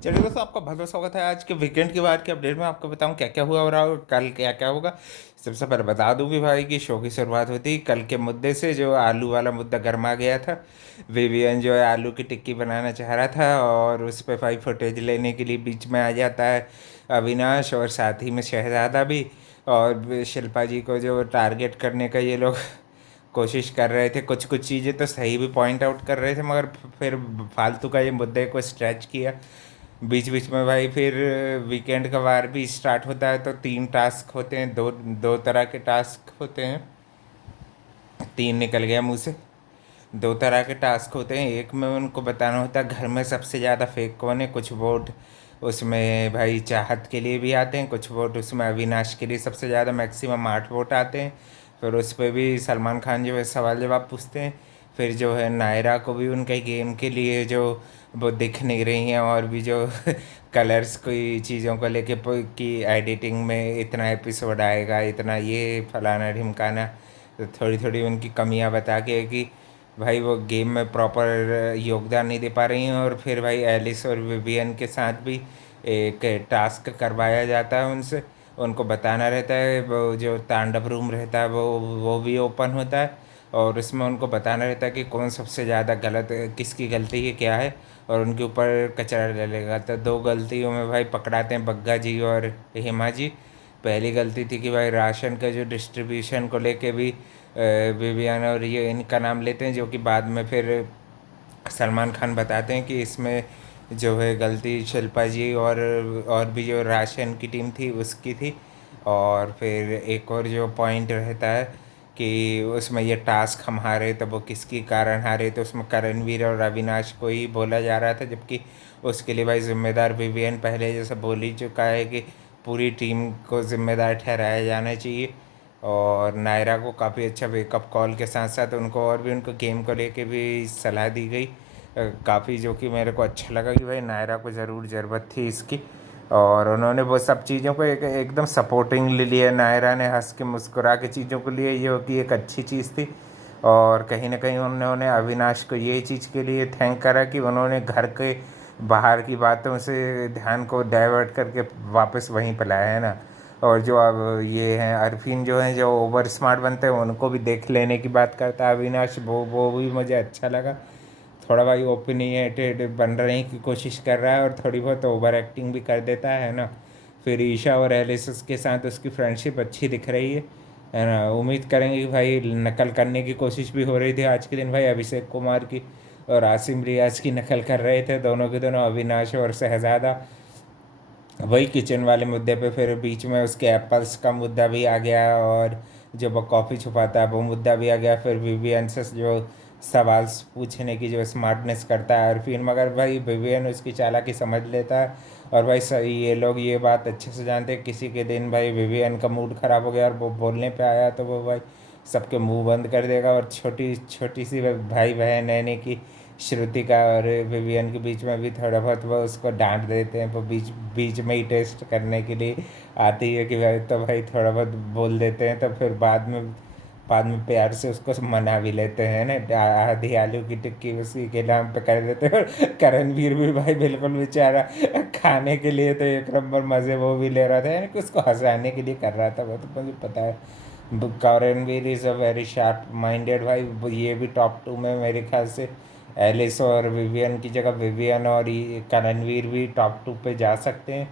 चलिए दोस्तों, आपका बहुत बहुत स्वागत है आज के वीकेंड के बाद के अपडेट में। आपको बताऊं क्या क्या हुआ और कल क्या क्या होगा। सबसे पहले बता दूं कि भाई की शो की शुरुआत होती कल के मुद्दे से, जो आलू वाला मुद्दा गर्मा गया था। विवियन जो है आलू की टिक्की बनाना चाह रहा था और उस पर भाई फुटेज लेने के लिए बीच में आ जाता है अविनाश, और साथ ही में शहजादा भी। और शिल्पा जी को जो टारगेट करने का ये लोग कोशिश कर रहे थे। कुछ कुछ चीज़ें तो सही भी पॉइंट आउट कर रहे थे, मगर फिर फालतू का ये मुद्दे को स्ट्रेच किया बीच बीच में भाई। फिर वीकेंड का वार भी स्टार्ट होता है तो तीन टास्क होते हैं, दो दो तरह के टास्क होते हैं। तीन निकल गया मुंह से। दो तरह के टास्क होते हैं, एक में उनको बताना होता है घर में सबसे ज़्यादा फेक कौन है। कुछ वोट उसमें भाई चाहत के लिए भी आते हैं, कुछ वोट उसमें अविनाश के लिए सबसे ज़्यादा मैक्सिमम 8 वोट आते हैं। फिर उस पर भी सलमान खान जो है सवाल जवाब पूछते हैं। फिर जो है नायरा को भी उनके गेम के लिए जो वो दिख नहीं रही हैं, और भी जो कलर्स कोई चीज़ों को लेके कि एडिटिंग में इतना एपिसोड आएगा, इतना ये फलाना ढिमकाना, तो थोड़ी थोड़ी उनकी कमियां बता के कि भाई वो गेम में प्रॉपर योगदान नहीं दे पा रही हैं। और फिर भाई एलिस और विवियन के साथ भी एक टास्क करवाया जाता है उनसे। उनको बताना रहता है, वो जो तांडव रूम रहता है वो भी ओपन होता है, और उसमें उनको बताना रहता है कि कौन सबसे ज़्यादा गलत, किसकी गलती है क्या है, और उनके ऊपर कचरा डलेगा। तो दो गलतियों में भाई पकड़ाते हैं बग्गा जी और हेमा जी। पहली गलती थी कि भाई राशन का जो डिस्ट्रीब्यूशन को लेके भी विवियन और ये इनका नाम लेते हैं, जो कि बाद में फिर सलमान खान बताते हैं कि इसमें जो है गलती शिल्पा जी और भी जो राशन की टीम थी उसकी थी। और फिर एक और जो पॉइंट रहता है कि उसमें ये टास्क हम हारे, तो वो किसके कारण हारे, तो उसमें करणवीर और अविनाश को ही बोला जा रहा था, जबकि उसके लिए भाई जिम्मेदार विवियन पहले जैसा बोल ही चुका है कि पूरी टीम को जिम्मेदार ठहराया जाना चाहिए। और नायरा को काफ़ी अच्छा वेकअप कॉल के साथ साथ उनको और भी उनको गेम को लेके भी सलाह दी गई काफ़ी, जो कि मेरे को अच्छा लगा कि भाई नायरा को ज़रूर ज़रूरत थी इसकी। और उन्होंने वो सब चीज़ों को एकदम सपोर्टिंगली लिया। नायरा ने हंस के मुस्कुरा के चीज़ों को लिए, ये कि एक अच्छी चीज़ थी। और कहीं ना कहीं उन्होंने अविनाश को ये चीज़ के लिए थैंक करा कि उन्होंने घर के बाहर की बातों से ध्यान को डाइवर्ट करके वापस वहीं पर लाया है ना। और जो अब ये हैं अरफीन जो हैं, जो ओवर स्मार्ट बनते हैं, उनको भी देख लेने की बात करता है अविनाश, वो भी मुझे अच्छा लगा। थोड़ा भाई ओपिनियटेड बन रहे की कोशिश कर रहा है और थोड़ी बहुत ओवर एक्टिंग भी कर देता है ना। फिर ईशा और एलिस के साथ उसकी फ्रेंडशिप अच्छी दिख रही है ना। उम्मीद करेंगे कि भाई नकल करने की कोशिश भी हो रही थी आज के दिन भाई अभिषेक कुमार की, और आसिम रियाज की नकल कर रहे थे दोनों के दोनों, अविनाश और शहजादा। वही किचन वाले मुद्दे पे फिर बीच में उसके एप्पल्स का मुद्दा भी आ गया, और जो वो कॉफ़ी छुपाता है वो मुद्दा भी आ गया। फिर विवियन से जो सवाल पूछने की जो स्मार्टनेस करता है अरफीन, मगर भाई विवियन उसकी चालाकी समझ लेता है। और भाई सही ये लोग ये बात अच्छे से जानते हैं, किसी के दिन भाई विवियन का मूड ख़राब हो गया और वो बोलने पे आया तो वो भाई सबके मुंह बंद कर देगा। और छोटी छोटी सी भाई बहन है की श्रुतिका और विवियन के बीच में भी थोड़ा बहुत वो उसको डांट देते हैं, वो बीच बीच में ही टेस्ट करने के लिए आती है कि भाई, तो भाई थोड़ा बहुत बोल देते हैं, तो फिर बाद में प्यार से उसको मना भी लेते हैं ना। आधी आलू की टिक्की उसी के नाम पे कर देते हैं। और करणवीर भी भाई बिल्कुल बेचारा खाने के लिए तो एक नंबर मज़े वो भी ले रहा था, यानी कि उसको हंसाने के लिए कर रहा था, वो तो मुझे पता है। Karanveer is a very sharp minded भाई। ये भी टॉप 2 में मेरे ख्याल से एलिस और विवियन की जगह विवियन और करणवीर भी टॉप 2 पे जा सकते हैं।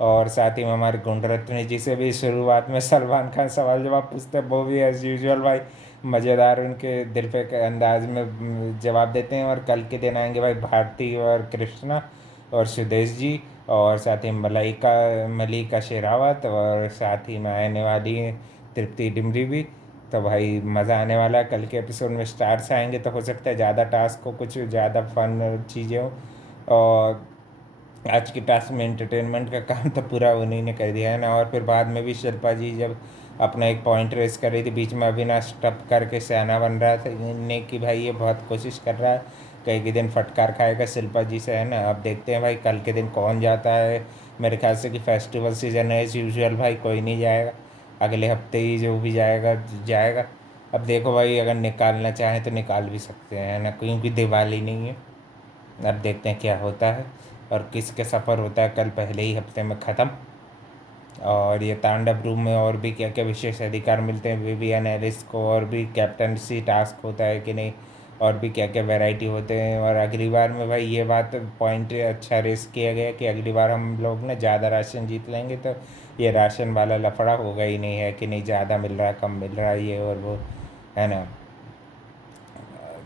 और साथ ही में हमारे गुणरत्न जी से भी शुरुआत में सलमान खान सवाल जवाब पूछते हैं, वो भी एज़ यूजुअल भाई मज़ेदार उनके दिल पे के अंदाज में जवाब देते हैं। और कल के दिन आएंगे भाई भारती और कृष्णा और सुदेश जी, और साथ ही मलिका शेरावत, और साथ ही में आने वाली हैं तृप्ति डिमरी भी। तो भाई मज़ा आने वाला है। कल के एपिसोड में स्टार्स आएंगे तो हो सकता है ज़्यादा टास्क हो, कुछ ज़्यादा फन चीज़ें हो। और आज के टास्क में एंटरटेनमेंट का काम तो पूरा उन्हीं ने कर दिया है ना। और फिर बाद में भी शिल्पा जी जब अपना एक पॉइंट रेस कर रही थी, बीच में अविनाश टप करके सियाना बन रहा था ने कि भाई ये बहुत कोशिश कर रहा है कई के दिन फटकार खाएगा शिल्पा जी से, है ना। अब देखते हैं भाई कल के दिन कौन जाता है। मेरे ख्याल से कि फेस्टिवल सीजन है एज यूजुअल भाई, कोई नहीं जाएगा। अगले हफ्ते ही जो भी जाएगा जाएगा। अब देखो भाई, अगर निकालना चाहें तो निकाल भी सकते हैं ना, क्योंकि दिवाली नहीं है। अब देखते हैं क्या होता है। और किसके सफ़र होता है कल पहले ही हफ्ते में ख़त्म। और ये तांडव रूम में और भी क्या क्या विशेष अधिकार मिलते हैं विवियन एलिस को, और भी कैप्टनसी टास्क होता है कि नहीं, और भी क्या क्या वैरायटी होते हैं। और अगली बार में भाई ये बात पॉइंट अच्छा रेस किया गया कि अगली बार हम लोग ना ज़्यादा राशन जीत लेंगे तो ये राशन वाला लफड़ा होगा ही नहीं है कि नहीं ज़्यादा मिल रहा है कम मिल रहा है ये और वो, है ना।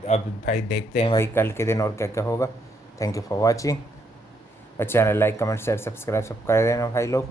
अब भाई देखते हैं भाई कल के दिन और क्या क्या होगा। Thank you for watching. और channel like comment share subscribe सब कर देना भाई लोग।